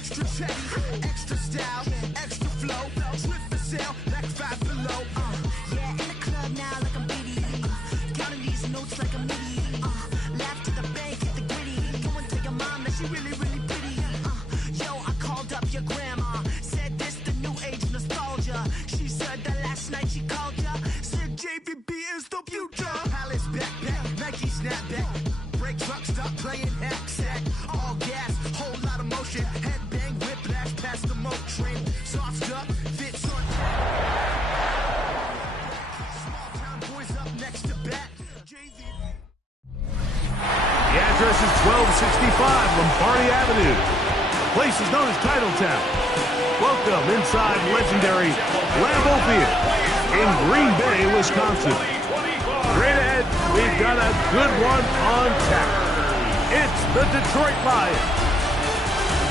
Extra chatty, extra style, extra flow. Swift for sale, like 5 below. Yeah, in the club now like I'm BD. Counting these notes like I'm MIDI. Laugh to the bank, hit the gritty. Go and tell your mom that she really, really pretty. Yo, I called up your grandma. Said this the new age nostalgia. She said that last night she called ya. Said JVB is the future. Palace backpack, Nike snapback. Break truck, stop playing hack sack. All gas, whole lot of motion. Headbang, whiplash, past the moat train. Soft up, fits on. Small town boys up next to bat. The address is 1265 Lombardi Avenue. The place is known as Titletown. Welcome inside legendary Lambeau Field in Green Bay, Wisconsin. Straight ahead, we've got a good one on tap. It's the Detroit Lions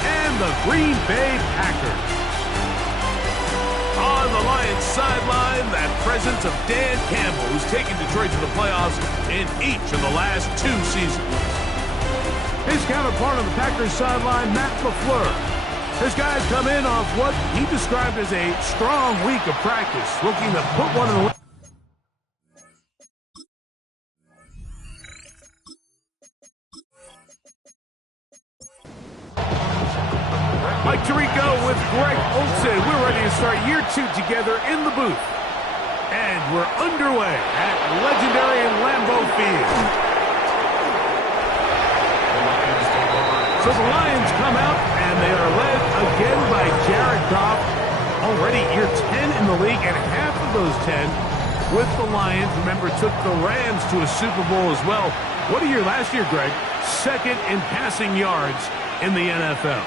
and the Green Bay Packers. On the Lions sideline, that presence of Dan Campbell, who's taken Detroit to the playoffs in each of the last 2 seasons. His counterpart on the Packers sideline, Matt LaFleur. His guys come in off what he described as a strong week of practice, looking to put one in the Mike Tirico with Greg Olsen. We're ready to start year 2 together in the booth. And we're underway at legendary Lambeau Field. So the Lions come out, and they are led again by Jared Goff. Already year 10 in the league, and half of those 10 with the Lions. Remember, took the Rams to a Super Bowl as well. What a year last year, Greg. Second in passing yards in the NFL.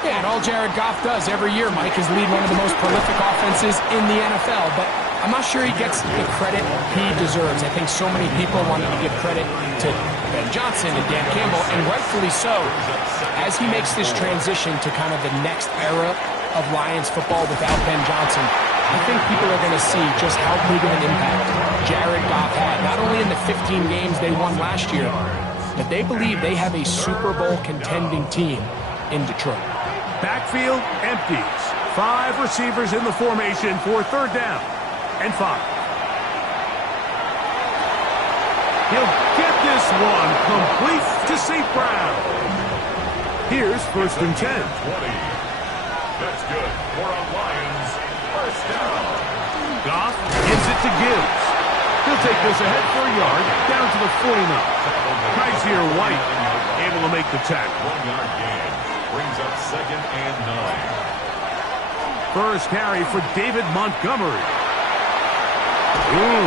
Yeah, and all Jared Goff does every year, Mike, is lead one of the most prolific offenses in the NFL. But I'm not sure he gets the credit he deserves. I think so many people wanted to give credit to Ben Johnson and Dan Campbell, and rightfully so, as he makes this transition to kind of the next era of Lions football without Ben Johnson. I think people are going to see just how big of an impact Jared Goff had, not only in the 15 games they won last year, but they believe they have a Super Bowl contending team in Detroit. Backfield empties. 5 receivers in the formation for 3rd down and 5. He'll get this one complete to St. Brown. Here's 1st and 10. 20. That's good for a Lions 1st down. Goff gives it to Gibbs. He'll take this ahead for a yard, down to the 49. Kaiser White able to make the tackle. 1-yard gain. Brings up 2nd and 9. First carry for David Montgomery. Ooh.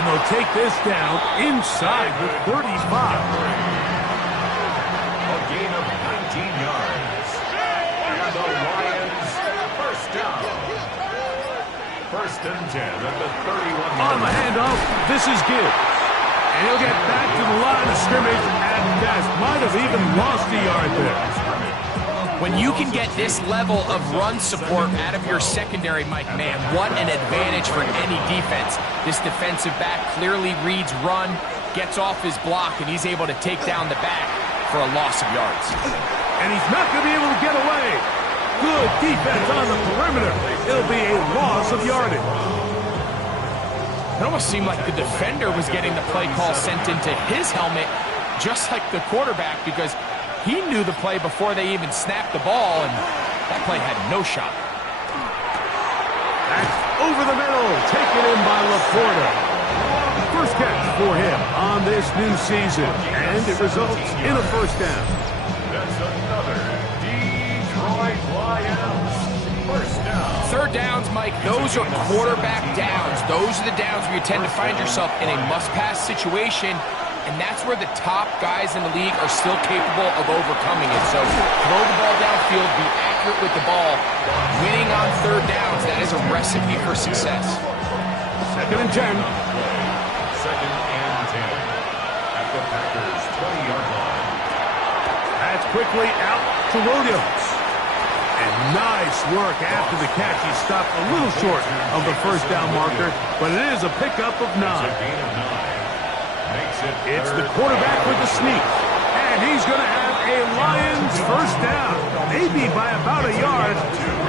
And they'll take this down inside the 35. A gain of 19 yards. And the Lions 1st down. 1st and 10 at the 31. On the handoff, this is Gibbs. And he'll get back to the line of scrimmage at best. Might have even lost a yard there. When you can get this level of run support out of your secondary, Mike, man, what an advantage for any defense. This defensive back clearly reads run, gets off his block, and he's able to take down the back for a loss of yards. And he's not going to be able to get away. Good defense on the perimeter. It'll be a loss of yardage. It almost seemed like the defender was getting the play call sent into his helmet, just like the quarterback, because he knew the play before they even snapped the ball, and that play had no shot. That's over the middle, taken in by LaPorta. First catch for him on this new season, and it results in a 1st down. That's another Detroit Lions 1st down. 3rd downs, Mike, those are quarterback downs. Those are the downs where you tend to find yourself in a must-pass situation, and that's where the top guys in the league are still capable of overcoming it. So throw the ball downfield, be accurate with the ball. Winning on 3rd downs, that is a recipe for success. 2nd and 10. 2nd and 10 at the Packers' 20-yard line. That's quickly out to Williams. And nice work after the catch. He stopped a little short of the 1st down marker, but it is a pickup of 9. It's a gain of 9. Makes it It's the quarterback with the sneak. And And he's going to have a Lions first down, maybe by about a yard,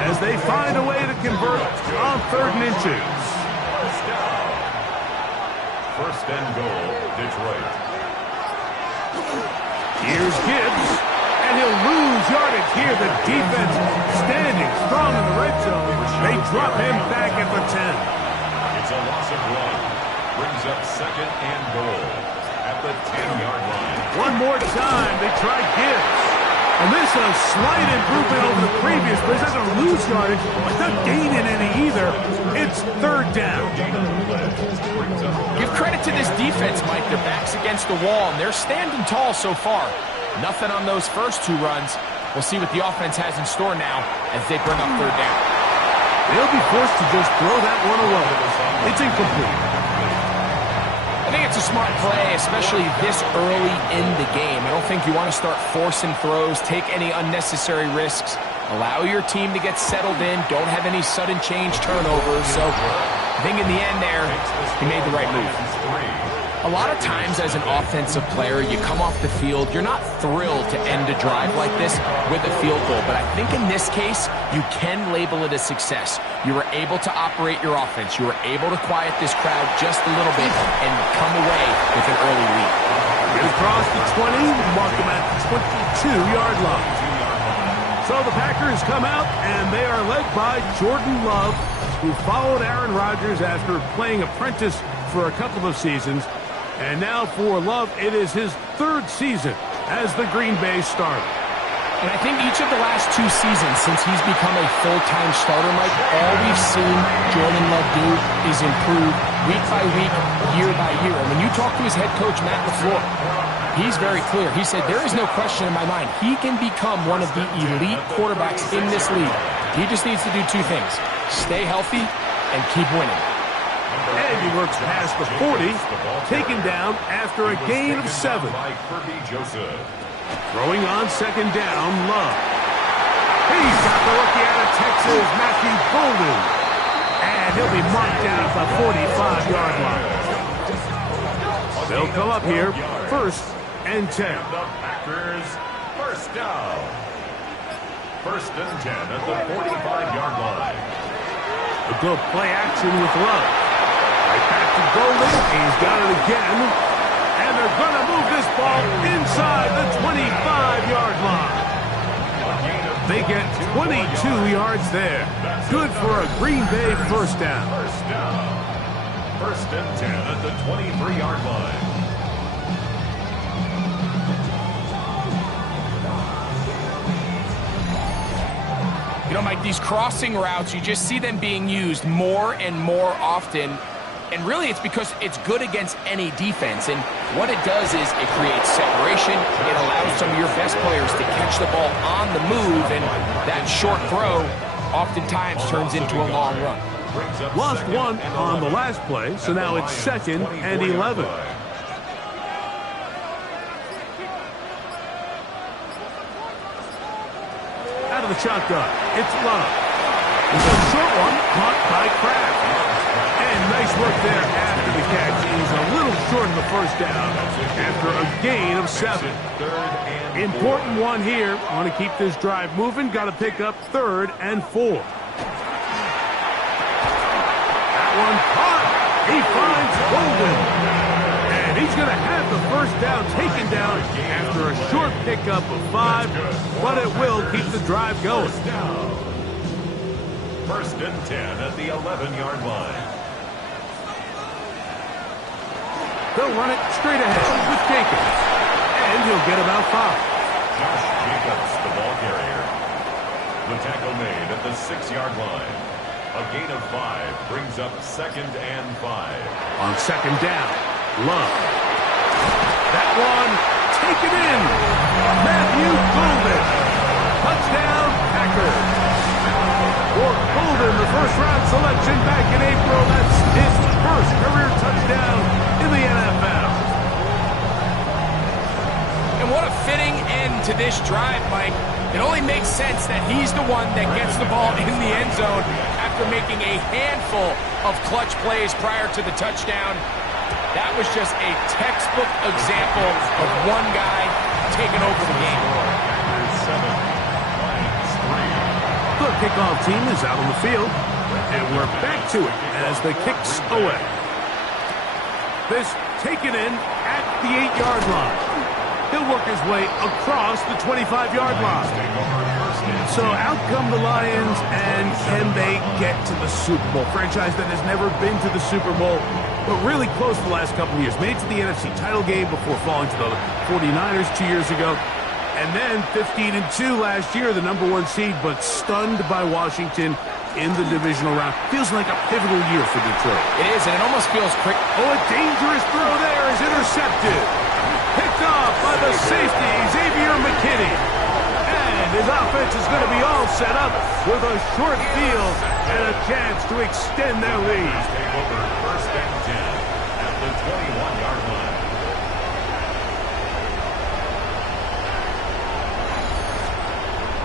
as they find a way to convert on 3rd and inches. First down. First and goal, Detroit. Here's Gibbs, and he'll lose yardage here. The defense standing strong in the red zone. They drop him back at the 10. It's a loss of 1. Brings up 2nd and goal at the 10-yard line. One more time, they try Gibbs. And this is a slight improvement over the previous, but he's not going to lose yardage, but not gaining any either. It's 3rd down. Give credit to this defense, Mike. Their back's against the wall, and they're standing tall so far. Nothing on those first 2 runs. We'll see what the offense has in store now as they bring up 3rd down. They'll be forced to just throw that one away. It's incomplete. I think it's a smart play, especially this early in the game. I don't think you want to start forcing throws, take any unnecessary risks. Allow your team to get settled in. Don't have any sudden change turnovers. So I think in the end there, he made the right move. A lot of times as an offensive player, you come off the field, you're not thrilled to end a drive like this with a field goal. But I think in this case, you can label it a success. You were able to operate your offense. You were able to quiet this crowd just a little bit and come away with an early lead. Get across the 20, mark them at the 22-yard line. So the Packers come out, and they are led by Jordan Love, who followed Aaron Rodgers after playing apprentice for a couple of seasons. And now for Love, it is his 3rd season as the Green Bay starter. And I think each of the last 2 seasons since he's become a full-time starter, Mike, all we've seen Jordan Love do is improve week by week, year by year. And when you talk to his head coach, Matt LaFleur, he's very clear. He said, there is no question in my mind. He can become one of the elite quarterbacks in this league. He just needs to do 2 things: stay healthy and keep winning. And he works past the 40, taken down after a gain of 7. Throwing on 2nd down, Love. He's got the rookie out of Texas, Matthew Golden. And he'll be marked down at the 45-yard line. They'll come up here, 1st and 10. The Packers, first down. 1st and 10 at the 45-yard line. A good play action with Love. Right back to Golden. He's got it again. And they're going to move this ball inside the 25-yard line. They get 22 yards there. Good for a Green Bay first down. First down. 1st and 10 at the 23-yard line. You know, Mike, these crossing routes, you just see them being used more and more often. And really, it's because it's good against any defense. And what it does is it creates separation. It allows some of your best players to catch the ball on the move. And that short throw oftentimes turns into a long run. Lost 1 on the last play, so now it's 2nd and 11. Out of the shotgun, it's Love. It's a short one, caught by Kraft. And nice work there after the catch. He's a little short of the first down after a gain of 7. Important one here. Want to keep this drive moving. Got to pick up 3rd and 4. That one caught. He finds Golden. And he's going to have the first down taken down after a short pickup of 5. But it will keep the drive going. 1st and 10 at the 11-yard line. They'll run it straight ahead with Jacobs. And he'll get about 5. Josh Jacobs, the ball carrier. The tackle made at the 6-yard line. A gain of 5 brings up 2nd and 5. On 2nd down, Love. That one taken in. Matthew Golden. Touchdown, Packers. For Golden, the first-round selection back in April. That's his first career touchdown in the NFL. And what a fitting end to this drive, Mike. It only makes sense that he's the one that gets the ball in the end zone after making a handful of clutch plays prior to the touchdown. That was just a textbook example of one guy taken over the game. The kickoff team is out on the field, and we're back to it as the kick's away. This taken in at the 8-yard line. He'll work his way across the 25-yard line. So out come the Lions, and can they get to the Super Bowl? Franchise that has never been to the Super Bowl, but really close the last couple of years. Made it to the NFC title game before falling to the 49ers 2 years ago. And then 15-2 last year, the number 1 seed, but stunned by Washington in the divisional round. Feels like a pivotal year for Detroit. It is, and it almost feels quick. Oh, a dangerous throw there is intercepted. Picked off by the safety, Xavier McKinney. And his offense is going to be all set up with a short field and a chance to extend their lead. Take over 1st and 10 at the 21-yard line.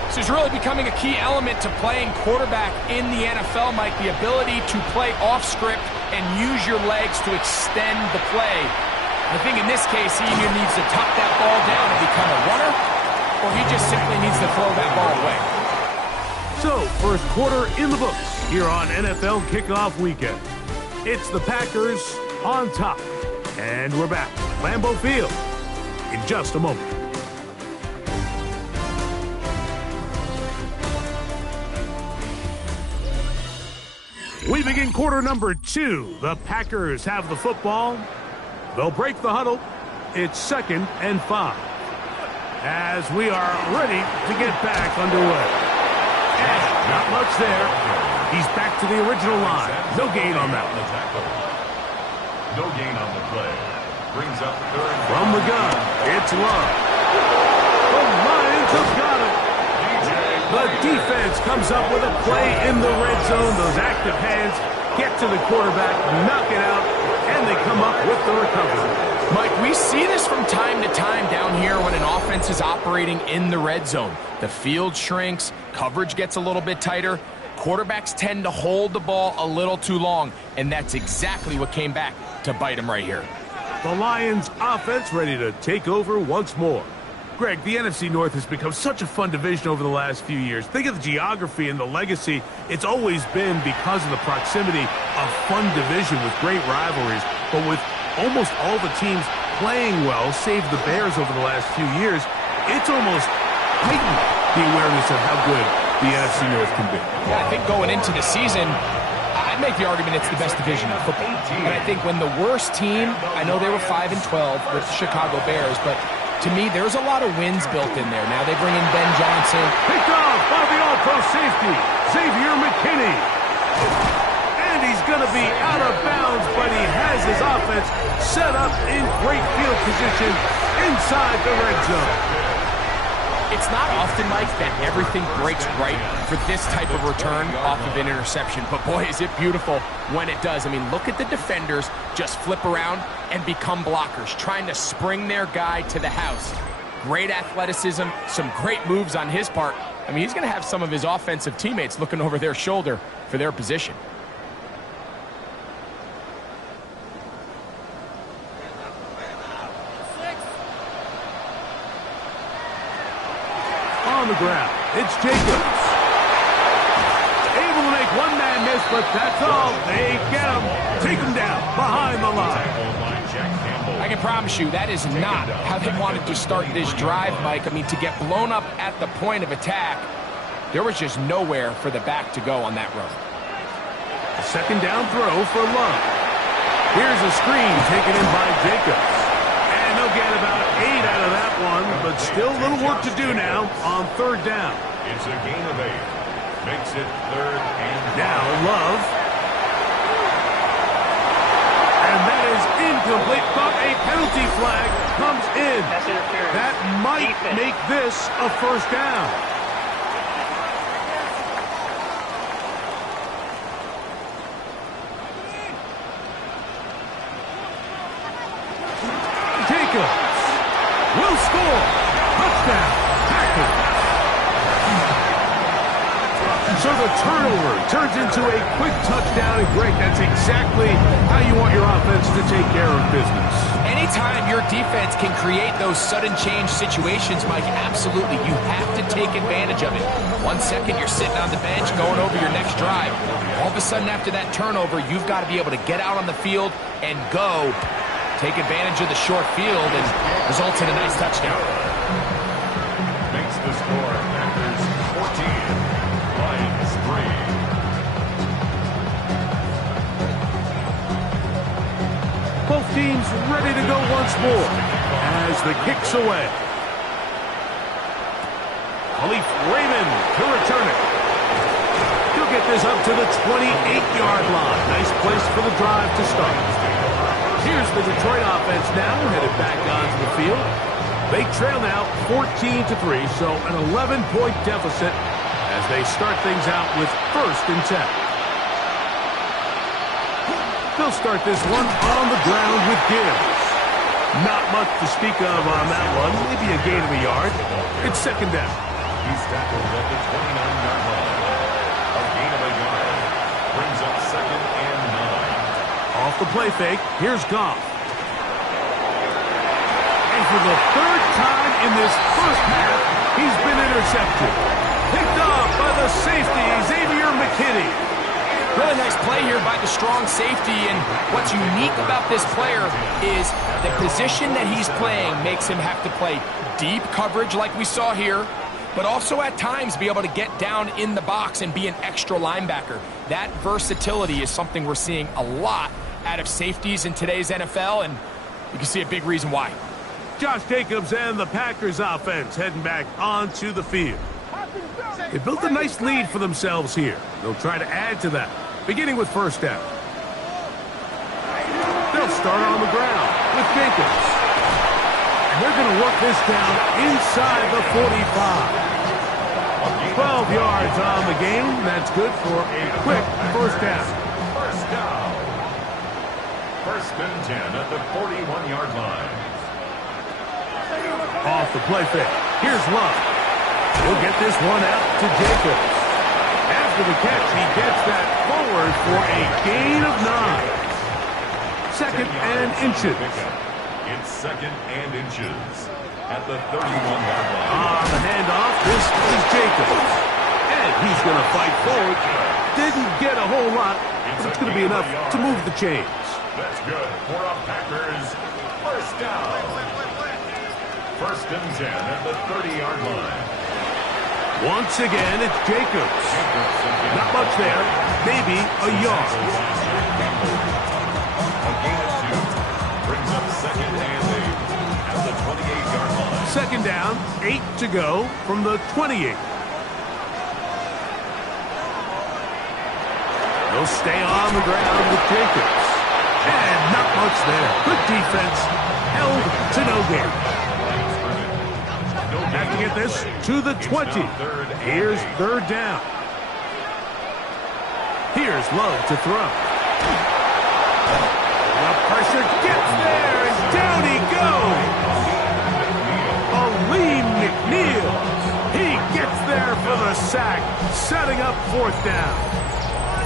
This is really becoming a key element to playing quarterback in the NFL, Mike. The ability to play off script and use your legs to extend the play. I think in this case, he either needs to tuck that ball down and become a runner, or he just simply needs to throw that ball away. So, first quarter in the books here on NFL Kickoff Weekend. It's the Packers on top. And we're back. Lambeau Field in just a moment. We begin quarter number 2. The Packers have the football. They'll break the huddle. It's 2nd and 5. As we are ready to get back underway. And not much there. He's back to the original line. No gain on that one. No gain on the play. Brings up 3rd. From the gun, it's Love. The Lions have got it. The defense comes up with a play in the red zone. Those active hands get to the quarterback, knock it out, and they come up with the recovery. Mike, we see this from time to time down here when an offense is operating in the red zone. The field shrinks, coverage gets a little bit tighter, quarterbacks tend to hold the ball a little too long, and that's exactly what came back to bite them right here. The Lions offense ready to take over once more. Greg, the NFC North has become such a fun division over the last few years. Think of the geography and the legacy. It's always been because of the proximity, a fun division with great rivalries. But with almost all the teams playing well, save the Bears over the last few years, it's almost heightened the awareness of how good the NFC North can be. Yeah, I think going into the season, I'd make the argument it's the best division in football. But I think when the worst team, I know they were 5-12 with the Chicago Bears, but to me, there's a lot of wins built in there. Now they bring in Ben Johnson. Picked off by the all-pro safety, Xavier McKinney. And he's going to be out of bounds, but he has his offense set up in great field position inside the red zone. It's not often, Mike, that everything breaks right for this type of return off of an interception. But boy, is it beautiful when it does. I mean, look at the defenders just flip around and become blockers, trying to spring their guy to the house. Great athleticism, some great moves on his part. I mean, he's going to have some of his offensive teammates looking over their shoulder for their position. On the ground, it's Jacobs. Able to make one man miss, but that's all. They get him, take him down behind the line. I can promise you that is not how they wanted to start this drive, Mike. I mean, to get blown up at the point of attack, there was just nowhere for the back to go on that run. A 2nd down throw for Love. Here's a screen taken in by Jacobs. And they'll get about 8 out of that one, but still a little work to do now on 3rd down. It's a gain of 8. Makes it 3rd and 5. Now Love. And that is incomplete, but a penalty flag comes in. That might make this a 1st down. Jacobs will score. Touchdown, Packers. So the turnover turns into a quick touchdown, and Greg, that's exactly how you want your offense to take care of business. And anytime your defense can create those sudden change situations, Mike, absolutely, you have to take advantage of it. 1 second, you're sitting on the bench going over your next drive. All of a sudden, after that turnover, you've got to be able to get out on the field and go. Take advantage of the short field and results in a nice touchdown. Makes the score Packers 14, Lions 3. Both teams ready to go once more as the kick's away. Khalif Raymond to return it. He'll get this up to the 28-yard line. Nice place for the drive to start. Here's the Detroit offense now headed back onto the field. They trail now 14-3, so an 11-point deficit as they start things out with 1st and 10. They'll start this one on the ground with Gibbs. Not much to speak of on that one. Maybe a gain of a yard. It's 2nd down. He's tackled at the 29-yard line. A gain of a yard brings up 2nd and 9. Off the play fake, here's Goff. And for the 3rd time in this first half, he's been intercepted. Picked off by the safety, Xavier McKinney. Really nice play here by the strong safety, and what's unique about this player is the position that he's playing makes him have to play deep coverage like we saw here, but also at times be able to get down in the box and be an extra linebacker. That versatility is something we're seeing a lot out of safeties in today's NFL, and you can see a big reason why. Josh Jacobs and the Packers offense heading back onto the field. They built a nice lead for themselves here. They'll try to add to that, beginning with 1st down. They'll start on the ground with Jacobs. And they're going to work this down inside the 45. 12 yards on the game. That's good for a quick 1st down. 1st down. 1st and 10 at the 41-yard line. Off the play fake. Here's Love. He'll get this one out to Jacobs. After the catch, he gets that forward for a gain of 9. 2nd and inches. It's 2nd and inches at the 31-yard line. On the handoff, this is Jacobs. And he's going to fight forward. Didn't get a whole lot, but it's going to be enough to move the chains. That's good for a Packers 1st down. 1st and 10 at the 30-yard line. Once again, it's Jacobs. Not much there. Maybe a yard. A gain of 2 brings up 2nd and 8 at the 28-yard line. 2nd down, 8 to go from the 28. They'll stay on the ground with Jacobs. And not much there. Good defense. Held to no gain. Have to get this to the 20. Here's 3rd down. Here's Love to throw. The pressure gets there, and down he goes. Aleem McNeil. He gets there for the sack, setting up 4th down.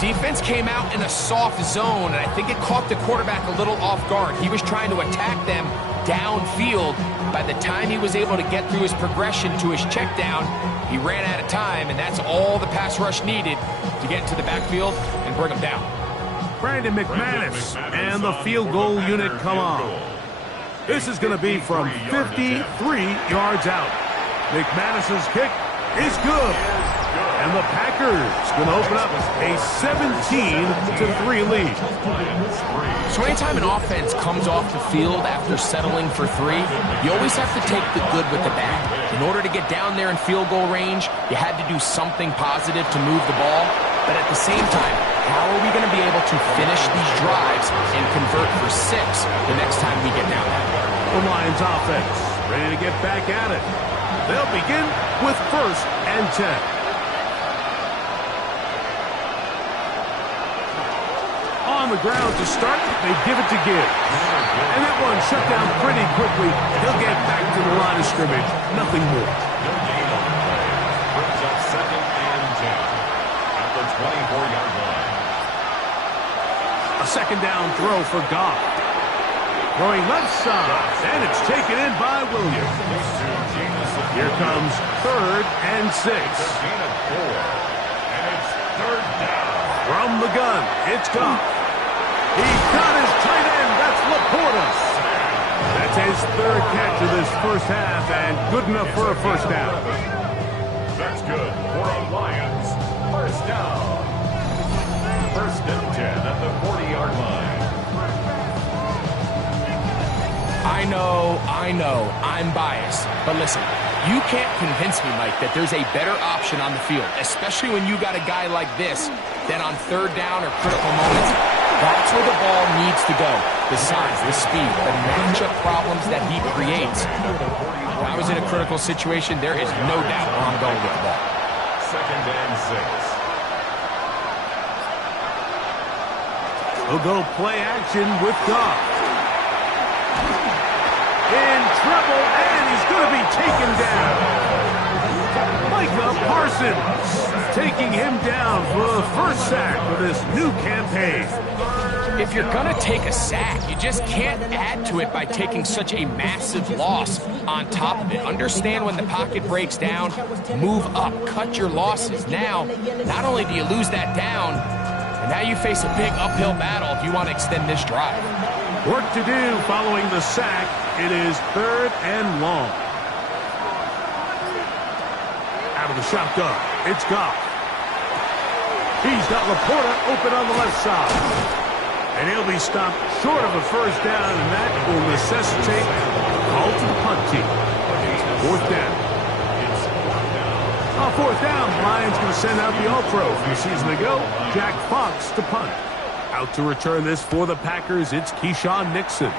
Defense came out in a soft zone, and I think it caught the quarterback a little off guard. He was trying to attack them downfield. By the time he was able to get through his progression to his check down, he ran out of time, and that's all the pass rush needed to get into the backfield and bring him down. Brandon McManus and the field goal unit come on. This is going to be from 53 yards out. McManus's kick is good. And the Packers going to open up a 17-3 lead. So anytime an offense comes off the field after settling for 3, you always have to take the good with the bad. In order to get down there in field goal range, you had to do something positive to move the ball. But at the same time, how are we going to be able to finish these drives and convert for 6 the next time we get down there? The Lions offense ready to get back at it. They'll begin with 1st and 10. On the ground to start, they give it to Gibbs. And that one shut down pretty quickly. He'll get back to the line of scrimmage. Nothing more. No gain on the play. Brings up 2nd and 10 at the 24-yard line. A 2nd down throw for Goff. Throwing left side, and it's taken in by Williams. Here comes 3rd and 6. Gain of 4. And it's 3rd down. From the gun, it's Goff. He got his tight end. That's Laporta. That's his 3rd catch of this first half, and good enough for a first down. That's good for a Lions first down. 1st and 10 at the 40-yard line. I know, I'm biased. But listen, you can't convince me, Mike, that there's a better option on the field, especially when you got a guy like this, than on 3rd down or critical moments. That's where the ball needs to go. The size, the speed, the matchup problems that he creates. When I was in a critical situation, there is no doubt where I'm going with the ball. 2nd and 6. He'll go play action with Goff. In trouble, and he's going to be taken down. Micah Parsons taking him down for the first sack of this new campaign. If you're going to take a sack, you just can't add to it by taking such a massive loss on top of it. Understand when the pocket breaks down, move up, cut your losses. Now, not only do you lose that down, and now you face a big uphill battle if you want to extend this drive. Work to do following the sack. It is 3rd and long. Out of the shotgun, it's Goff. He's got Laporta open on the left side. And he'll be stopped short of a first down, and that will necessitate a call to the punt team. 4th down. On 4th down, Lions going to send out the All-Pro from the season ago, Jack Fox to punt. Out to return this for the Packers, it's Keyshawn Nixon.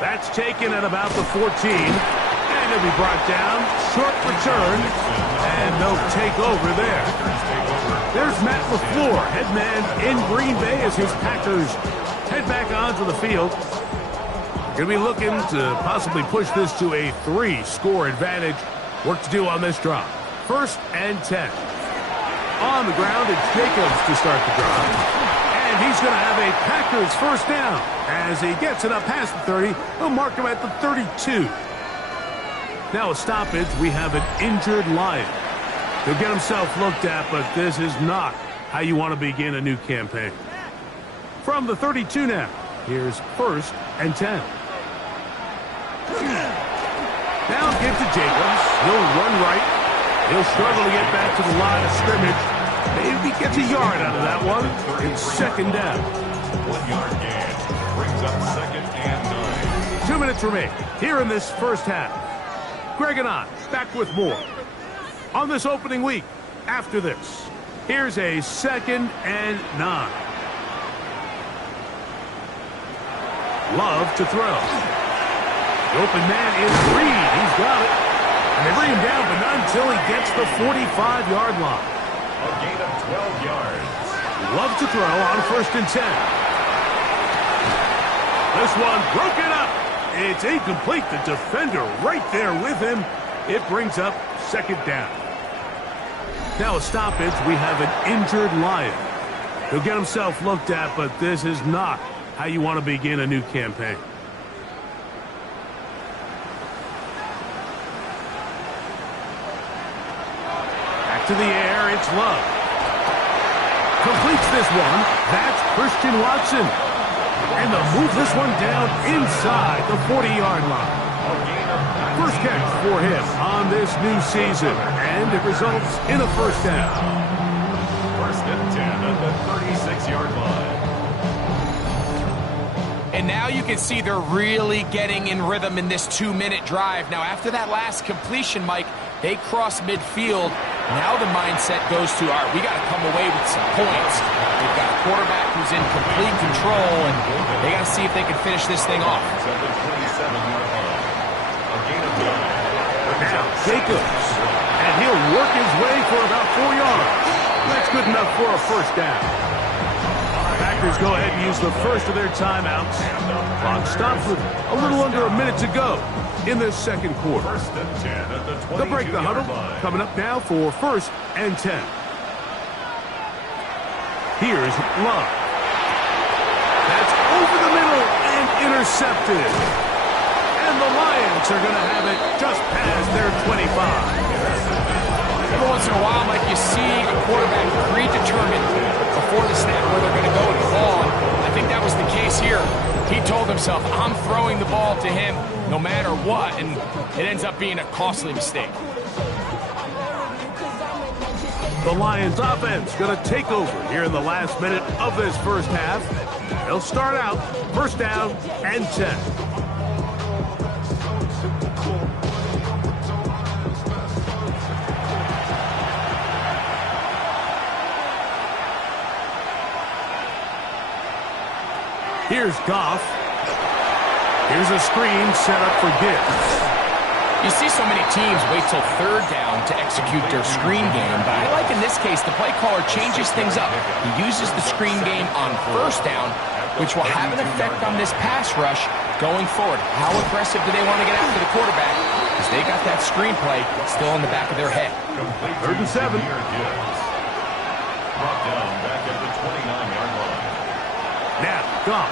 That's taken at about the 14, and he'll be brought down. Short return, and no takeover there. There's Matt LaFleur, head man in Green Bay as his Packers head back onto the field. Going to be looking to possibly push this to a 3-score advantage. Work to do on this drive. 1st and 10. On the ground, it's Jacobs to start the drive. And he's going to have a Packers first down. As he gets it up past the 30, he'll mark him at the 32. Now a stoppage, we have an injured Lion. He'll get himself looked at, but this is not how you want to begin a new campaign. From the 32 now, here's 1st and 10. Now give to Jacobs. He'll run right. He'll struggle to get back to the line of scrimmage. Maybe gets a yard out of that one. It's 2nd down. 1-yard gain brings up 2nd and 9. 2 minutes remain here in this first half. Greg and I back with more on this opening week. After this, here's a 2nd and 9. Love to throw. The open man is Reed. He's got it. And they bring him down, but not until he gets the 45-yard line. A gain of 12 yards. Love to throw on 1st and 10. This one broken up. It's incomplete. The defender right there with him. It brings up 2nd down. Now a stoppage. We have an injured Lion. He'll get himself looked at, but this is not how you want to begin a new campaign. Back to the air. It's Love. Completes this one. That's Christian Watson. And they'll move this one down inside the 40-yard line. First catch for him on this new season, and it results in a first down. 1st and 10 at the 36-yard line. And now you can see they're really getting in rhythm in this 2-minute drive. Now, after that last completion, Mike, they cross midfield. Now the mindset goes to, all right, we got to come away with some points. They've got a quarterback who's in complete control, and they got to see if they can finish this thing off. Now Jacobs, and he'll work his way for about 4 yards. That's good enough for a first down. Packers go ahead and use the first of their timeouts. Clock stops with a little under a minute to go in this second quarter. 1st and 10 at the 22-yard They'll break the huddle. line. Coming up now for 1st and 10. Here's Love. That's over the middle and intercepted. And the Lions are going to have it just past their 25. Every once in a while, Mike, you see a quarterback predetermined before the snap where they're going to go with the ball. And I think that was the case here. He told himself, I'm throwing the ball to him no matter what, and it ends up being a costly mistake. The Lions offense going to take over here in the last minute of this first half. They'll start out first down and 10. Here's Goff. Here's a screen set up for Gibbs. You see so many teams wait till third down to execute their screen game, but I like in this case the play caller changes things up. He uses the screen game on first down, which will have an effect on this pass rush going forward. How aggressive do they want to get after the quarterback? Because they got that screen play still in the back of their head. Third and 7. Brought down back at the 29-yard line. Now, Goff.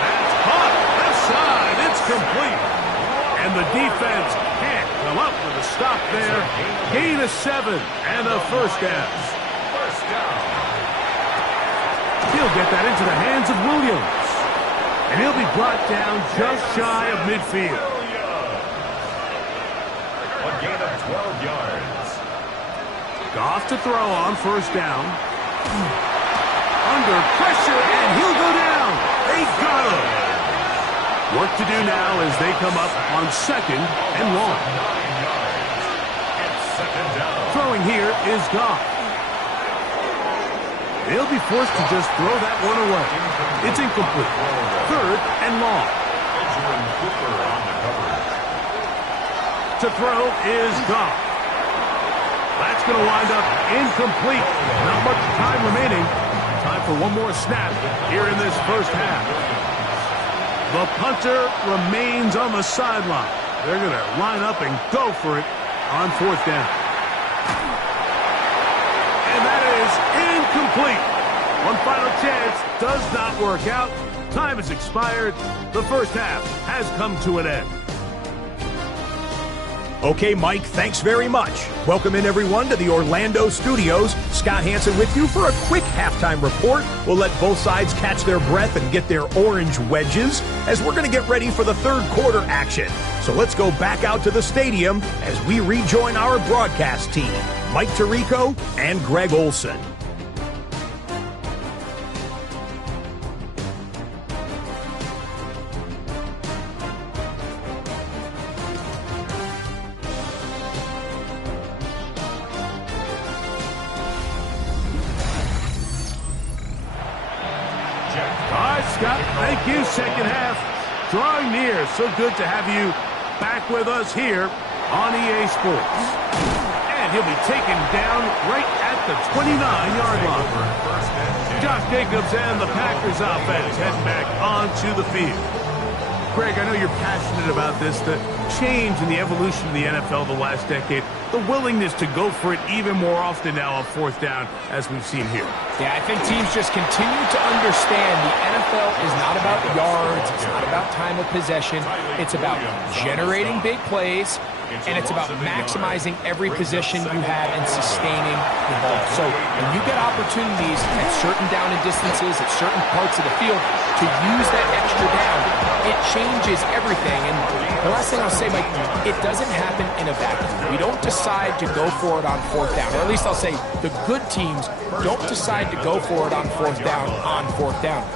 That's caught. Left side. It's complete. And the defense can't come up with a stop there. Gain of 7 and a first down. First down. He'll get that into the hands of Williams. And he'll be brought down just shy of midfield. A gain of 12 yards. Goff to throw on first down. Under pressure, and he'll go down. They got him. Work to do now as they come up on second and long. 9 yards. It's second down. Throwing here is Goff. They'll be forced to just throw that one away. It's incomplete. Third and long. Benjamin Cooper on the coverage. To throw is Goff. That's going to wind up incomplete. Not much time remaining. Time for one more snap here in this first half. The punter remains on the sideline. They're going to line up and go for it on fourth down. And that is incomplete. One final chance does not work out. Time has expired. The first half has come to an end. Okay, Mike, thanks very much. Welcome in, everyone, to the Orlando studios. Scott Hansen with you for a quick halftime report. We'll let both sides catch their breath and get their orange wedges as we're going to get ready for the third quarter action. So let's go back out to the stadium as we rejoin our broadcast team, Mike Tirico and Greg Olson. Scott, thank you. Second half drawing near. So good to have you back with us here on EA Sports. And he'll be taken down right at the 29-yard line. Josh Jacobs and the Packers offense heading back onto the field. Greg, I know you're passionate about this, the change in the evolution of the NFL the last decade, the willingness to go for it even more often now on fourth down, as we've seen here. Yeah, I think teams just continue to understand the NFL is not about yards, it's not about time of possession, it's about generating big plays, and it's about maximizing every possession you have and sustaining the ball. So when you get opportunities at certain down and distances, at certain parts of the field, to use that extra down, it changes everything. And the last thing I'll say, Mike, it doesn't happen in a vacuum. We don't decide to go for it on fourth down, or at least I'll say the good teams don't decide to go for it on fourth down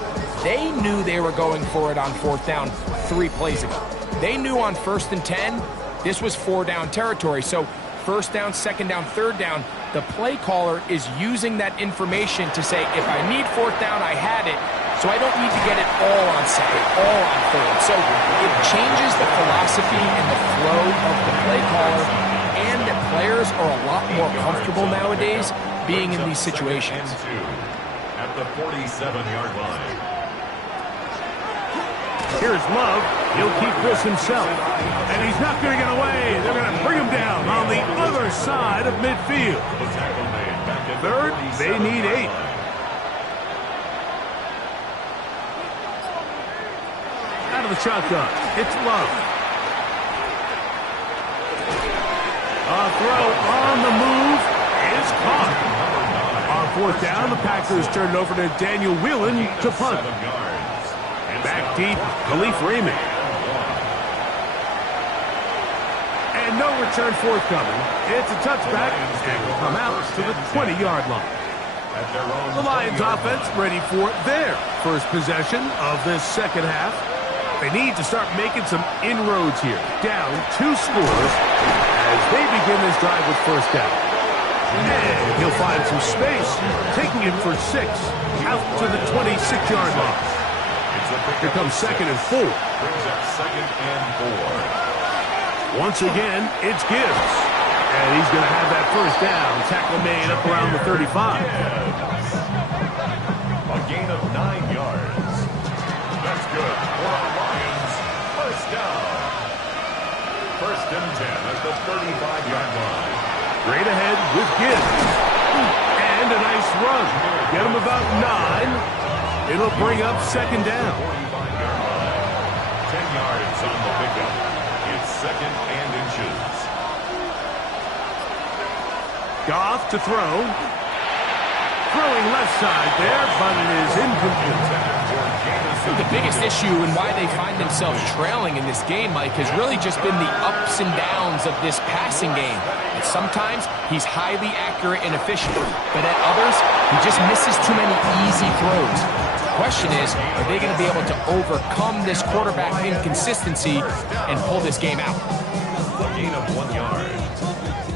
They knew they were going for it on fourth down 3 plays ago. They knew on first and 10, this was 4-down territory. So first down, second down, third down, the play caller is using that information to say, if I need fourth down, I had it, so I don't need to get it all on second, all on third. So it changes the philosophy and the flow of the play caller, and that players are a lot more comfortable nowadays being in these situations. At the 47-yard line. Here's Love. He'll keep this himself. And he's not going to get away. They're going to bring him down on the other side of midfield. Third, they need 8. out of the shotgun. It's Love. A throw on the move is caught. On fourth down, the Packers turn it over to Daniel Whelan to punt. Back deep, Khalif Raymond. And no return forthcoming. It's a touchback and will come out to the 20-yard line. The Lions offense ready for their first possession of this second half. They need to start making some inroads here. Down 2 scores as they begin this drive with first down. And he'll find some space, taking it for 6 out to the 26-yard line. Here comes 2nd and 4. Second and 4. Once again, it's Gibbs. And he's going to have that first down. Tackle made up around the 35. A gain of 9 yards. That's good for the Lions. First down. First and 10 at the 35-yard line. Straight ahead with Gibbs. And a nice run. Get him about 9. It'll bring up second down. 45-yard line. 10 yards on the pickup. It's second and inches. Goff to throw. Throwing left side there, but it is incomplete. The biggest issue and why they find themselves trailing in this game, Mike, has really just been the ups and downs of this passing game. And sometimes he's highly accurate and efficient, but at others, he just misses too many easy throws. The question is, are they going to be able to overcome this quarterback inconsistency and pull this game out? A gain of 1 yard.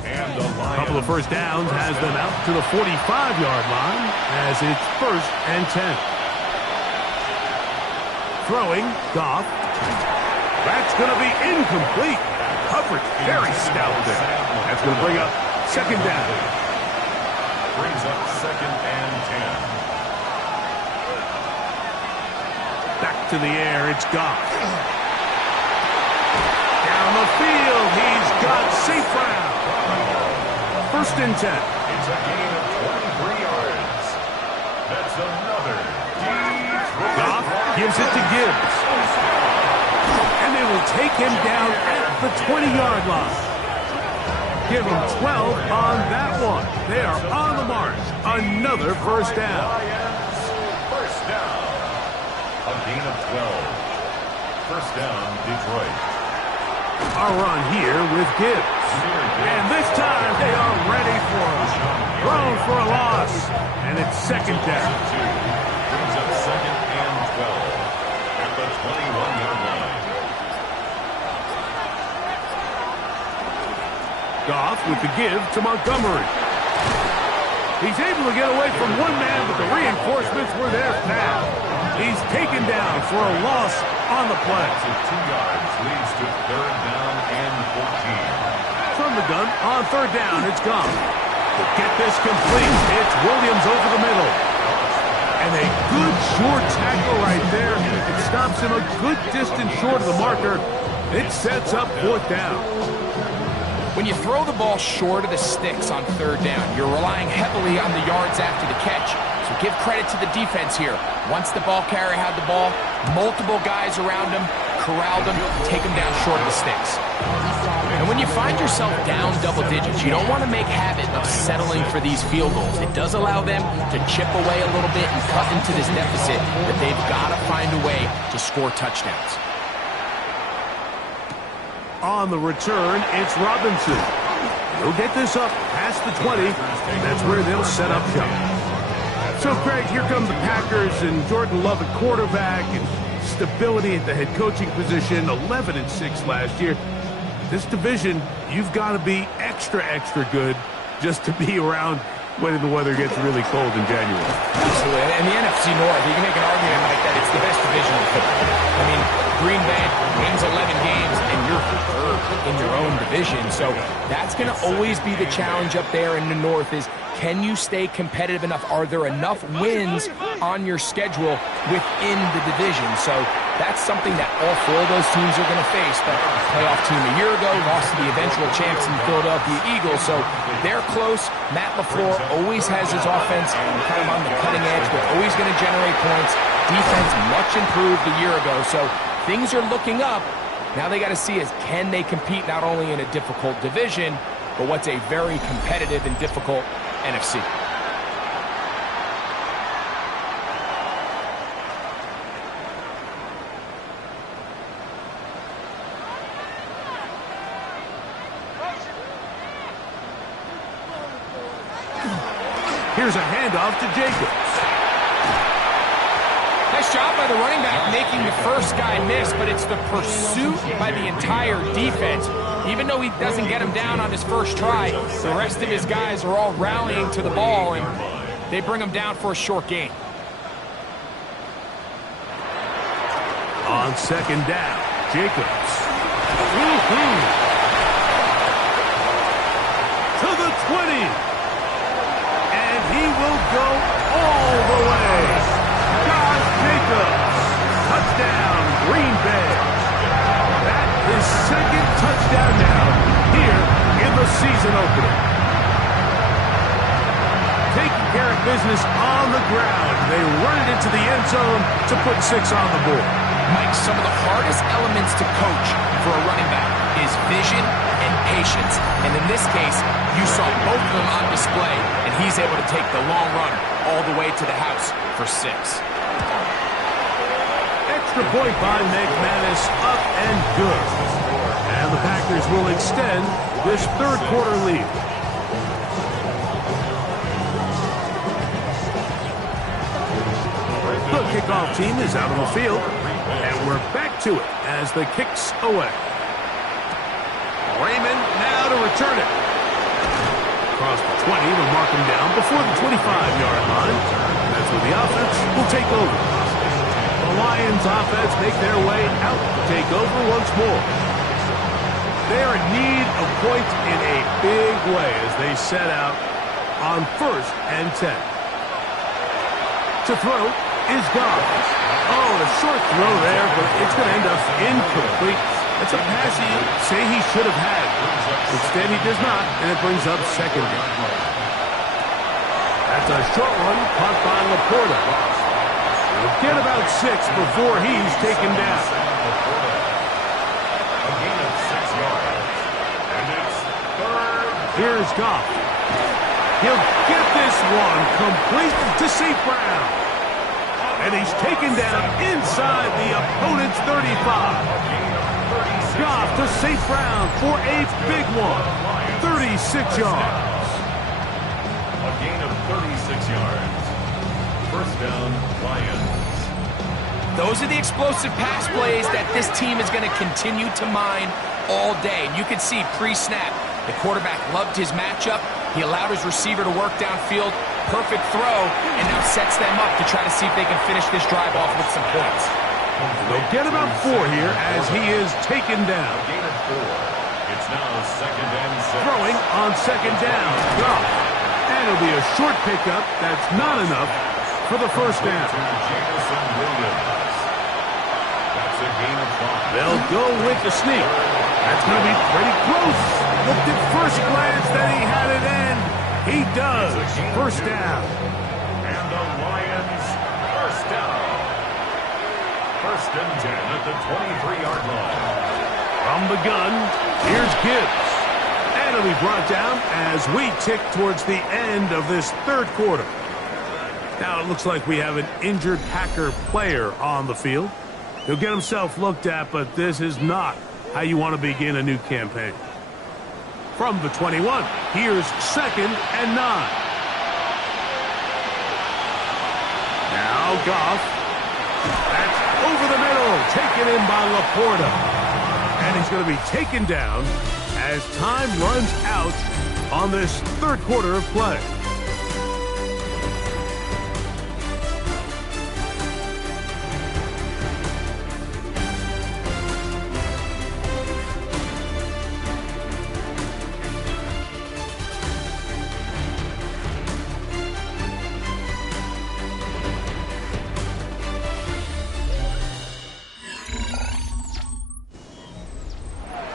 And the A couple of first downs has them out to the 45-yard line as it's first and 10. Throwing, Goff. That's going to be incomplete. Coverage very stout there. That's going to bring up second down. Brings up second and 10. Back to the air, it's Goff. Down the field, he's got safe round. First and 10. It's a gain of 23 yards. That's another deep. Goff gives it to Gibbs. And they will take him down at the 20-yard line. Give him 12 on that one. They are on the march. Another first down. Lions, first down. A gain of 12. First down, Detroit. A run here with Gibbs. And this time they are ready for him. Thrown for a loss. And it's second down. Brings up second and 12 at the 21-yard line. Goff with the give to Montgomery. He's able to get away from one man, but the reinforcements were there fast. He's taken down for a loss on the play. 2 yards leads to third down and 14. From the gun, on third down, it's Goff. To get this complete, it's Williams over the middle. And a good short tackle right there. It stops him a good distance short of the marker. It sets up fourth down. When you throw the ball short of the sticks on third down, you're relying heavily on the yards after the catch. So give credit to the defense here. Once the ball carrier had the ball, multiple guys around him, corralled him, take him down short of the sticks. And when you find yourself down double digits, you don't want to make habit of settling for these field goals. It does allow them to chip away a little bit and cut into this deficit, but they've got to find a way to score touchdowns. On the return, it's Robinson. He'll get this up past the 20. That's where they'll set up shop. So, Craig, here come the Packers and Jordan Love at quarterback and stability at the head coaching position, 11-6 last year. This division, you've got to be extra, extra good just to be around when the weather gets really cold in January. Absolutely. And the NFC North, you can make an argument like that. It's the best division in football. I mean, Green Bay wins 11 games, and you're third in your own division. So that's going to always be the challenge up there in the North is, can you stay competitive enough? Are there enough wins on your schedule within the division? So that's something that all four of those teams are going to face. The playoff team a year ago lost to the eventual champs in the Philadelphia Eagles. So they're close. Matt LaFleur always has his offense kind of on the cutting edge. They're always going to generate points. Defense much improved a year ago. So things are looking up. Now they got to see is can they compete not only in a difficult division, but what's a very competitive and difficult NFC. Here's a handoff to Jacobs. Nice job by the running back making the first guy miss, but it's the pursuit by the entire defense. Even though he doesn't get him down on his first try, the rest of his guys are all rallying to the ball, and they bring him down for a short gain. On second down, Jacobs. To the 20. And he will go all the way. Josh Jacobs. Touchdown, Green Bay. That is second touchdown now here in the season opener. Taking care of business on the ground. They run it into the end zone to put 6 on the board. Mike, some of the hardest elements to coach for a running back is vision and patience. And in this case, you saw both of them on display, and he's able to take the long run all the way to the house for 6. Extra point by McManus, up and good. And the Packers will extend this third quarter lead. The kickoff team is out on the field, and we're back to it as the kick's away. Raymond now to return it. Across the 20, will mark him down before the 25-yard line. That's where the offense will take over. The Lions offense make their way out to take over once more. They are in need of points in a big way as they set out on 1st and 10. To throw is Goff. Oh, a short throw there, but it's going to end up incomplete. That's a pass you say he should have had. Instead, he does not, and it brings up second down. That's a short one, caught by Laporta. He'll get about 6 before he's taken down. A gain of 6 yards. And it's third. Here's Goff. He'll get this one complete to St. Brown. And he's taken down inside the opponent's 35. Goff to St. Brown for a big one. 36 yards. A gain of 36 yards. First down, Lions. Those are the explosive pass plays that this team is going to continue to mine all day. And you can see pre-snap, the quarterback loved his matchup. He allowed his receiver to work downfield. Perfect throw, and now sets them up to try to see if they can finish this drive off with some points. They'll get about 4 here as he is taken down. Gain of 4. It's now second and 6. Throwing on second down. Goff. And it'll be a short pickup. That's not enough for the first down. Jameson Williams. That's a gain of 5. They'll go with the sneak. That's going to be pretty close. Looked at first glance that he had it end. He does. First down. And the Lions first down. First and 10 at the 23-yard line. From the gun, here's Gibbs. And it'll be brought down as we tick towards the end of this third quarter. Now it looks like we have an injured Packer player on the field. He'll get himself looked at, but this is not how you want to begin a new campaign. From the 21, here's second and 9. Now Goff. That's over the middle, taken in by Laporta. And he's going to be taken down as time runs out on this third quarter of play.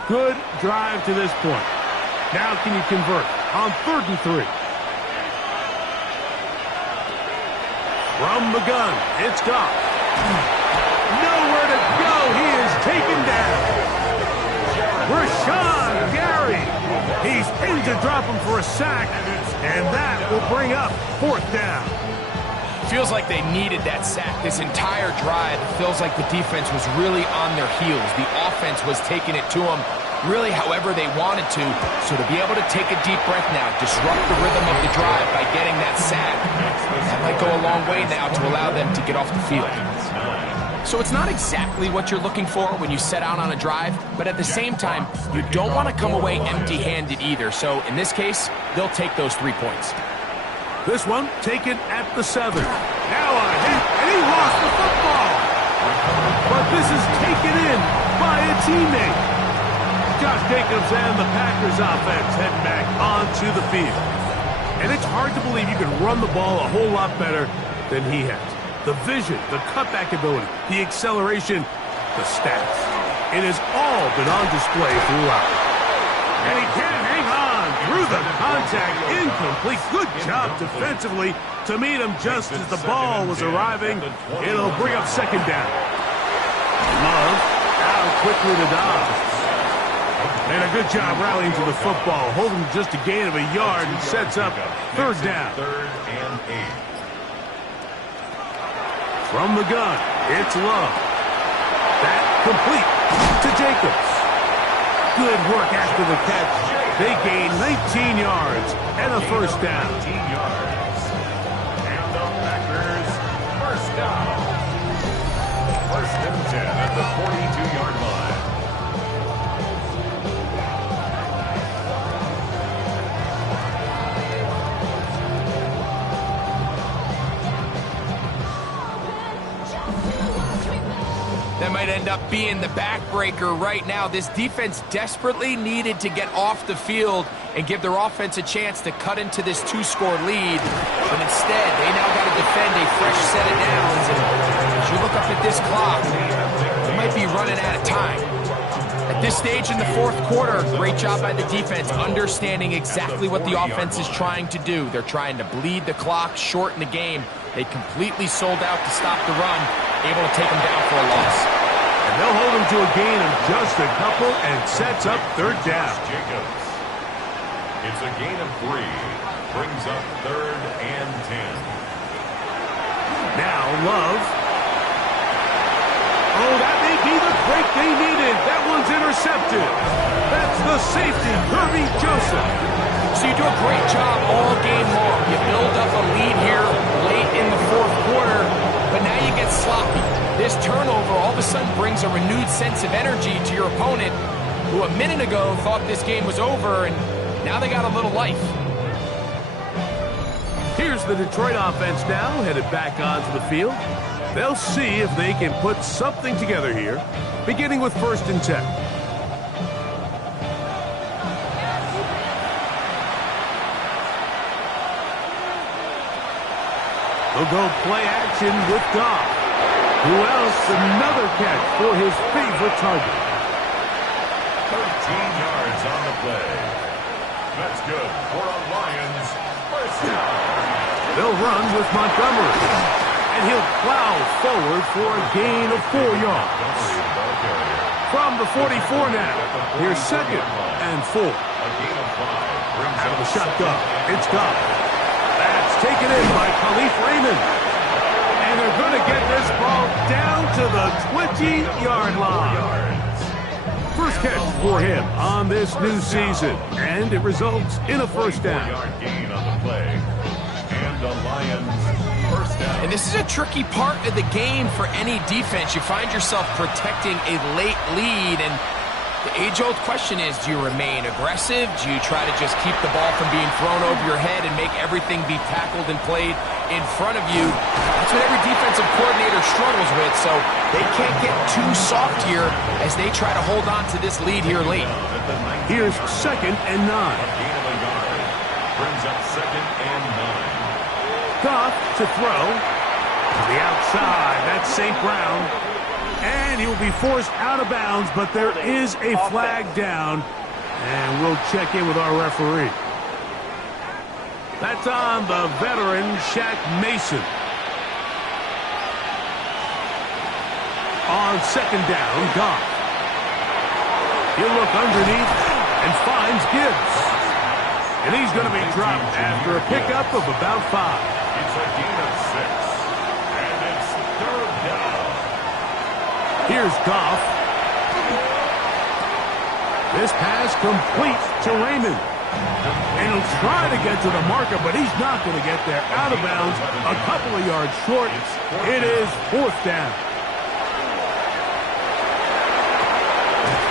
Good drive to this point. Now can you convert on 3rd and 3? From the gun, it's Goff. Nowhere to go. He is to drop him for a sack, and that will bring up 4th down. Feels like they needed that sack this entire drive. It feels like the defense was really on their heels. The offense was taking it to them really however they wanted to. So to be able to take a deep breath now, disrupt the rhythm of the drive by getting that sack, that might go a long way now to allow them to get off the field. So it's not exactly what you're looking for when you set out on a drive, but at the same time, you don't want to come away empty-handed either. So in this case, they'll take those 3 points. This one taken at the 7. Now a hit, and he lost the football. But this is taken in by a teammate. Josh Jacobs and the Packers offense heading back onto the field. And it's hard to believe you can run the ball a whole lot better than he has. The vision, the cutback ability, the acceleration, the stats. It has all been on display throughout. And he can't hang on through the contact. Incomplete. Good job defensively to meet him just as the ball was arriving. It'll bring up 2nd down. Love out quickly to Dobbs. And a good job rallying to the football, holding just a gain of a yard and sets up 3rd down. 3rd and 8. From the gun, it's Love. That complete to Jacobs. Good work after the catch. They gain 19 yards and a 1st down. 19 yards. And the Packers, 1st down. 1st and 10 at the 42-yard line. That might end up being the backbreaker right now. This defense desperately needed to get off the field and give their offense a chance to cut into this 2-score lead. But instead, they now got to defend a fresh set of downs. And as you look up at this clock, they might be running out of time. At this stage in the 4th quarter, great job by the defense, understanding exactly what the offense is trying to do. They're trying to bleed the clock, shorten the game. They completely sold out to stop the run, able to take them down for a loss. And they'll hold him to a gain of just a couple and sets up 3rd down. Jacobs. It's a gain of 3. Brings up 3rd and 10. Now Love. Oh, that may be the break they needed. That one's intercepted. That's the safety, Kirby Joseph. So you do a great job all game long. You build up a lead here late in the 4th quarter, but now you get sloppy. This turnover all of a sudden brings a renewed sense of energy to your opponent, who a minute ago thought this game was over, and now they got a little life. Here's the Detroit offense now, headed back onto the field. They'll see if they can put something together here, beginning with 1st and 10. They'll go play action with Goff. Who else? Another catch for his favorite target. 13 yards on the play. That's good for a Lions 1st down. They'll run with Montgomery. And he'll plow forward for a gain of 4 yards. From the 44 now. Here's 2nd and 4. A gain of 5 brings Out of up the shotgun. It's Goff. That's taken in by Khalif Raymond. And they're going to get this ball down to the 20-yard line. First catch for him on this new season. And it results in a 1st down. 4-yard gain on the play. And the Lions 1st down. And this is a tricky part of the game for any defense. You find yourself protecting a late lead, and the age-old question is, do you remain aggressive? Do you try to just keep the ball from being thrown over your head and make everything be tackled and played in front of you? That's what every defensive coordinator struggles with, so they can't get too soft here as they try to hold on to this lead here late. Here's 2nd and 9. Gain of a yard. Brings up 2nd and 9. Goff to throw. To the outside. That's St. Brown. And he will be forced out of bounds, but there is a flag down. And we'll check in with our referee. That's on the veteran, Shaq Mason. On 2nd down, Goff. He'll look underneath and finds Gibbs. And he's going to be dropped after a pickup of about 5. It's a gain of 6. And it's third down. Here's Goff. This pass complete to Raymond. And he'll try to get to the marker, but he's not going to get there. Out of bounds, a couple of yards short. It is 4th down.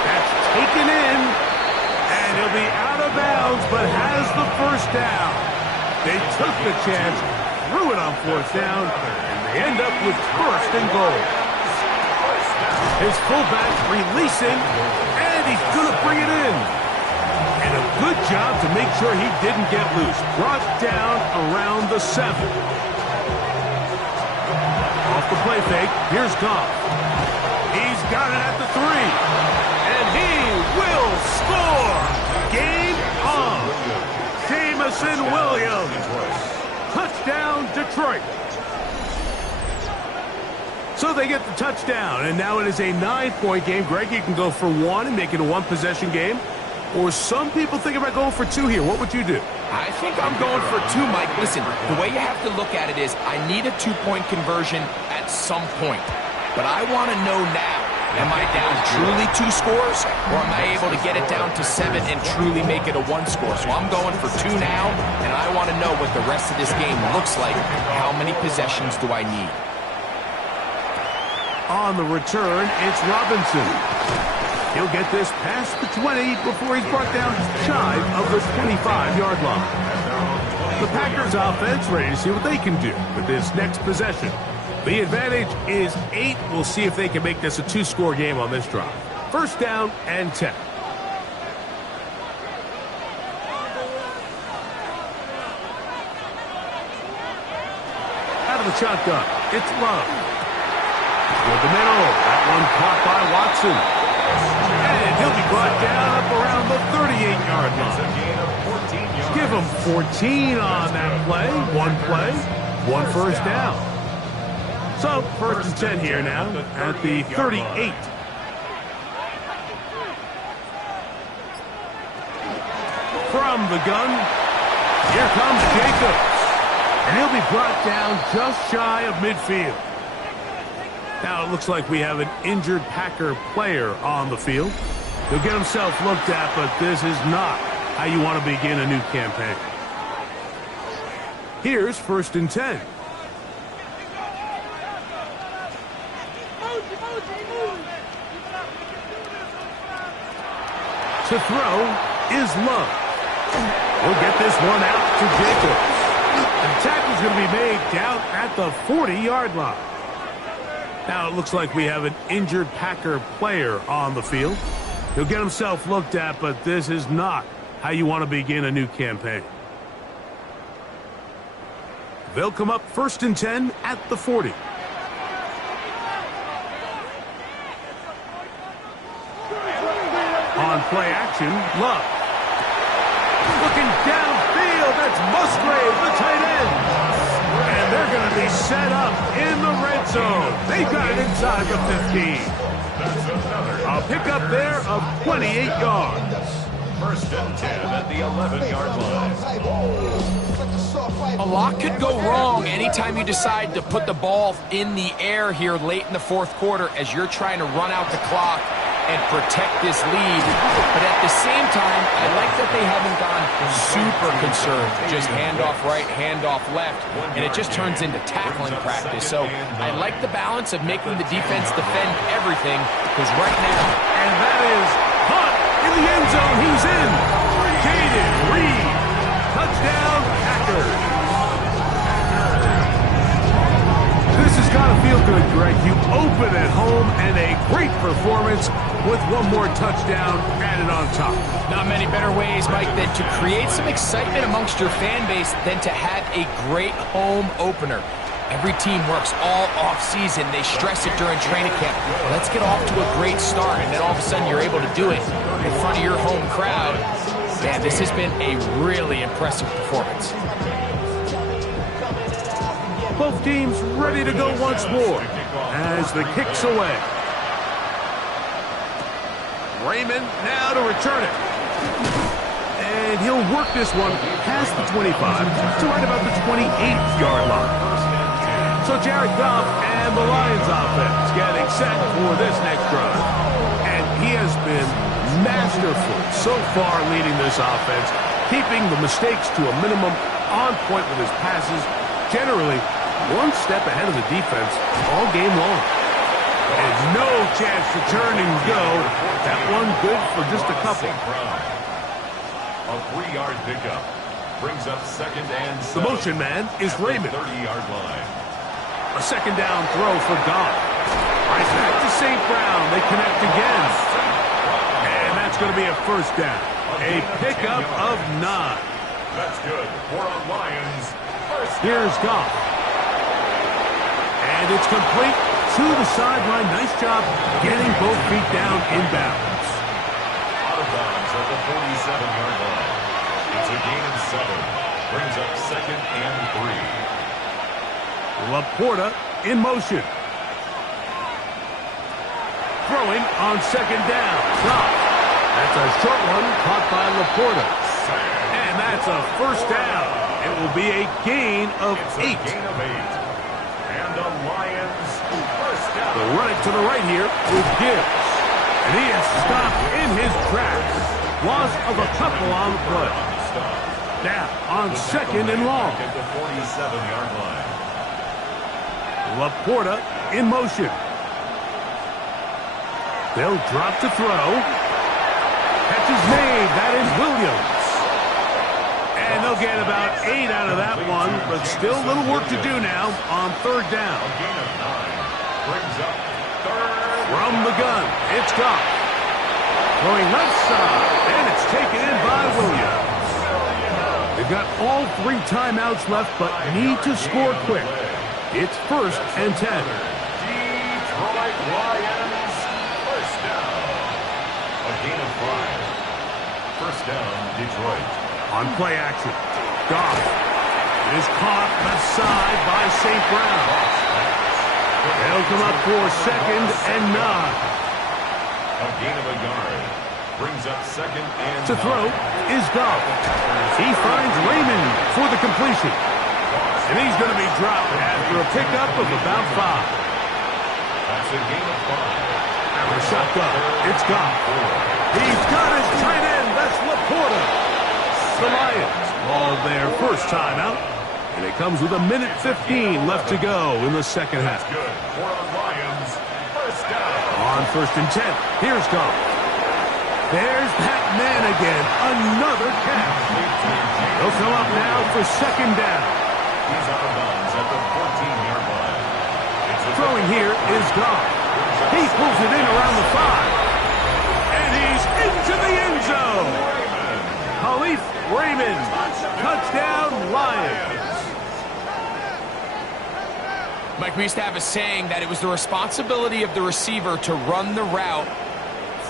That's taken in, and he'll be out of bounds, but has the first down. They took the chance, threw it on 4th down, and they end up with 1st and goal. His fullback releasing, and he's going to bring it in. And a good job to make sure he didn't get loose. Brought down around the 7. Off the play fake, here's Goff. He's got it at the 3. And he will score! Game on! Jamison Williams. Touchdown, Detroit. So they get the touchdown, and now it is a 9-point game. Greg, you can go for 1 and make it a 1-possession game. Or some people think about going for 2 here. What would you do? I think I'm going for 2, Mike. Listen, the way you have to look at it is I need a 2-point conversion at some point. But I want to know now, am I down truly 2 scores, or am I able to get it down to 7 and truly make it a 1 score? So I'm going for 2 now, and I want to know what the rest of this game looks like. How many possessions do I need? On the return, it's Robinson. He'll get this past the 20 before he's brought down shy of the 25-yard line. The Packers offense ready to see what they can do with this next possession. The advantage is 8. We'll see if they can make this a 2-score game on this drive. 1st down and 10. Out of the shotgun, it's Love. With the middle, that one caught by Watson. And he'll be brought down up around the 38-yard line. Give him 14 on that play. 1 play, 1 first down. So, 1st and 10 here now at the 38. From the gun, here comes Jacobs. And he'll be brought down just shy of midfield. Now it looks like we have an injured Packer player on the field. He'll get himself looked at, but this is not how you want to begin a new campaign. Here's 1st and 10. To throw is Love. He'll get this one out to Jacobs. And the tackle's going to be made down at the 40-yard line. Now it looks like we have an injured Packer player on the field. He'll get himself looked at, but this is not how you want to begin a new campaign. They'll come up 1st and 10 at the 40. On play action, Love. Looking downfield, that's Musgrave, the tight end. And they're going to be set up in the red zone. They've got it inside the 15. A pickup there of 28 yards. 1st and 10 at the 11-yard line. A lot could go wrong anytime you decide to put the ball in the air here late in the 4th quarter as you're trying to run out the clock and protect this lead. But at the same time, I like that they haven't gone super conserved. Just handoff right, handoff left, and it just turns into tackling practice. So I like the balance of making the defense defend everything, because right now, and that is Hunt in the end zone. He's in. Jaden Reed. Touchdown, Packers. This has got to feel good, Greg. You open at home and a great performance with one more touchdown added on top. Not many better ways, Mike, than to create some excitement amongst your fan base than to have a great home opener. Every team works all off-season. They stress it during training camp. Let's get off to a great start, and then all of a sudden you're able to do it in front of your home crowd. Man, this has been a really impressive performance. Both teams ready to go once more as the kick's away. Raymond now to return it. And he'll work this one past the 25 to right about the 28-yard line. So Jared Goff and the Lions offense getting set for this next drive. And he has been masterful so far leading this offense, keeping the mistakes to a minimum, on point with his passes, generally one step ahead of the defense all game long. And no chance to turn and go. That one good for just a couple. A 3-yard pickup brings up second and 7. The motion man is Raymond. 30-yard line. A second down throw for Goff. Right back to St. Brown. They connect again. And that's going to be a first down. A pickup of 9. That's good for a Lions first down. Here's Goff. And it's complete to the sideline. Nice job getting both feet down inbounds. Out of bounds at the 47-yard line. It's a gain of 7. Brings up second and 3. Laporta in motion. Throwing on second down. Goff. That's a short one caught by Laporta. And that's a first down. It will be a gain of 8. Gain of 8. And a Lions first down. They'll run it to the right here with Gibbs. And he is stopped in his tracks. Loss of a couple on the play. Now on second and long. At the 47-yard line. Laporta in motion. They'll drop to throw. Catch is made. That is Williams. And they'll get about 8 out of that one, but still a little work to do now on third down. A gain of 9. Brings up third. From the gun, it's Goff. Going left side, and it's taken in by Williams. They've got all 3 timeouts left, but need to score quick. It's first and 10. Detroit Lions first down. A gain of 5. First down, Detroit. On play action, Goff is caught left side by St. Brown. They'll come up for second and 9. A gain of a yard. Brings up second and To throw is Goff. He finds Raymond for the completion. And he's going to be dropped after a pickup of about 5. That's a gain of 5. And the shotgun, it's Goff. He's got his tight end. That's Laporta. The Lions call their first timeout. And it comes with a minute 15 left to go in the second half. Good for the Lions. First down. On first and 10, here's Goff. There's that man again. Another catch. He'll come up now for second down. He's out of bounds at the 14-yard line. Throwing here is Goff. He pulls it in around the 5. And he's into the end zone. Khalif Raymond. Touchdown, Lions. Mike, we used to have a saying that it was the responsibility of the receiver to run the route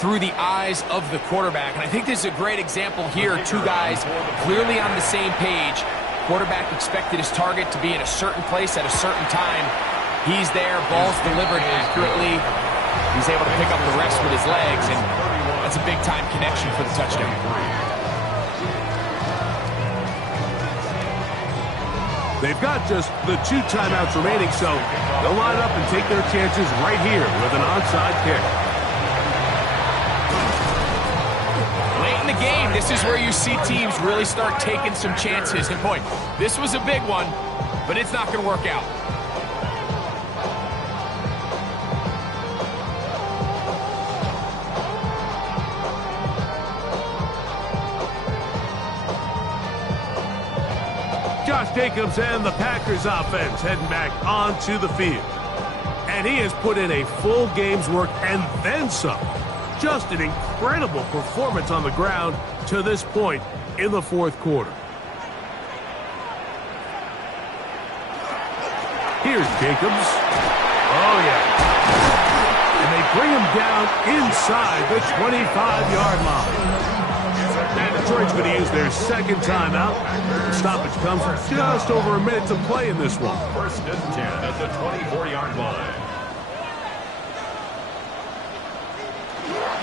through the eyes of the quarterback. And I think this is a great example here. 2 guys clearly on the same page. Quarterback expected his target to be in a certain place at a certain time. He's there, ball's delivered accurately. He's able to pick up the rest with his legs, and that's a big-time connection for the touchdown. They've got just the 2 timeouts remaining, so they'll line up and take their chances right here with an onside kick. Late in the game, this is where you see teams really start taking some chances. And boy, this was a big one, but it's not going to work out. Josh Jacobs and the Packers offense heading back onto the field. And he has put in a full game's work and then some. Just an incredible performance on the ground to this point in the fourth quarter. Here's Jacobs. Oh, yeah. And they bring him down inside the 25-yard line. And Detroit's going to use their second timeout. The stoppage comes just over a minute to play in this one. First and 10 at the 24-yard line.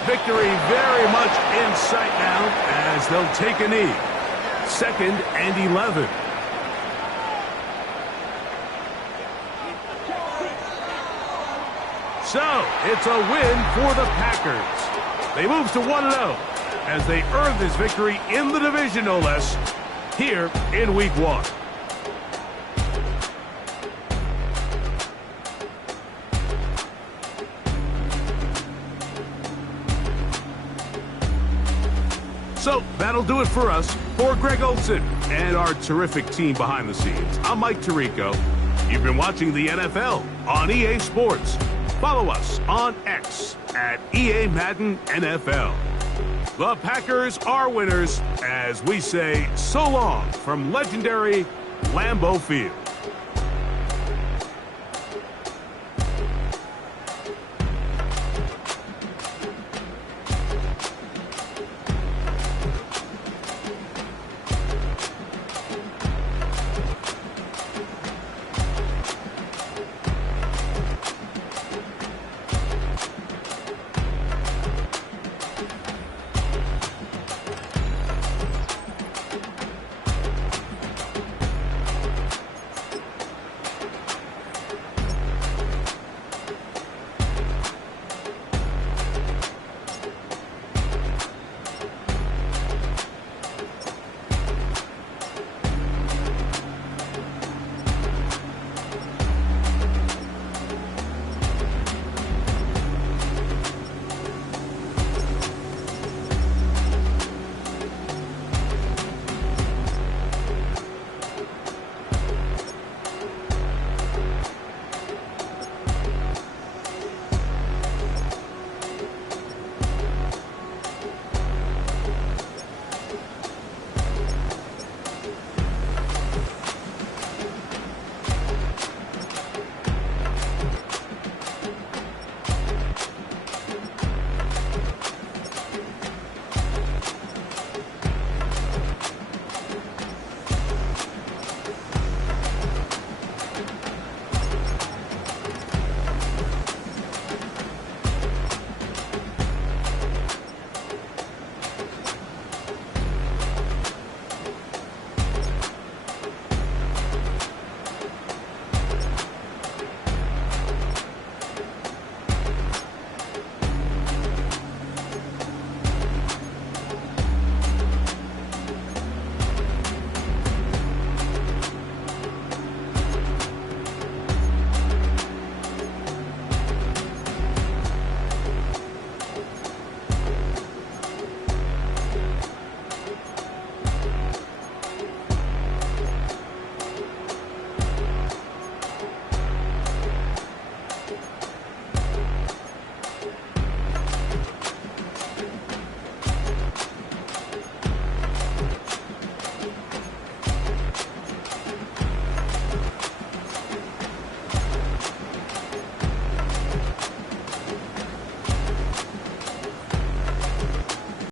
Victory very much in sight now as as they'll take a knee. 2nd and 11. So, it's a win for the Packers. They move to 1-0 as they earn this victory in the division, no less, here in Week 1. So, that'll do it for us. For Greg Olson and our terrific team behind the scenes, I'm Mike Tirico. You've been watching the NFL on EA Sports. Follow us on X at EA Madden NFL. The Packers are winners as we say so long from legendary Lambeau Field.